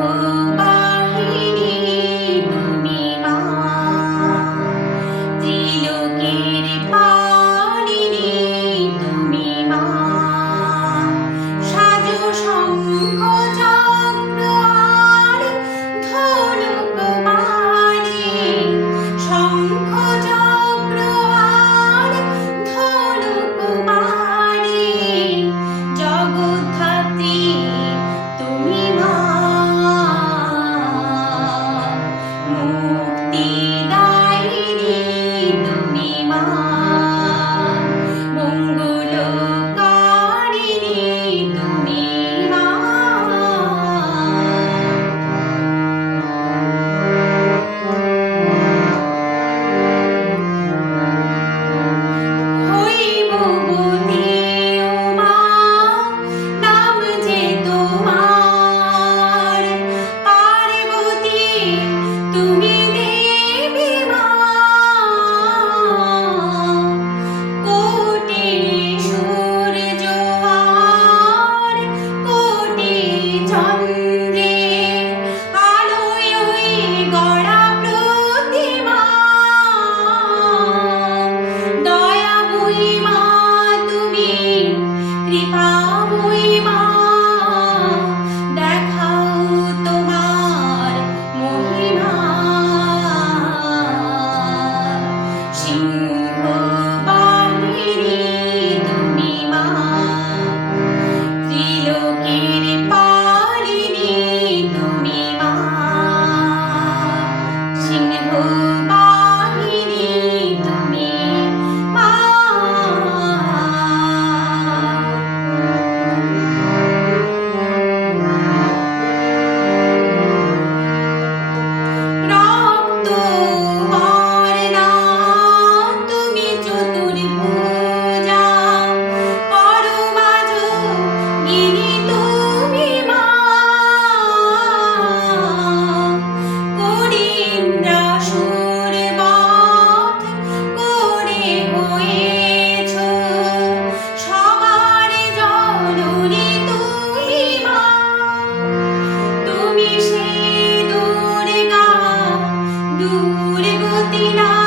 home. বাবুই মা Marina.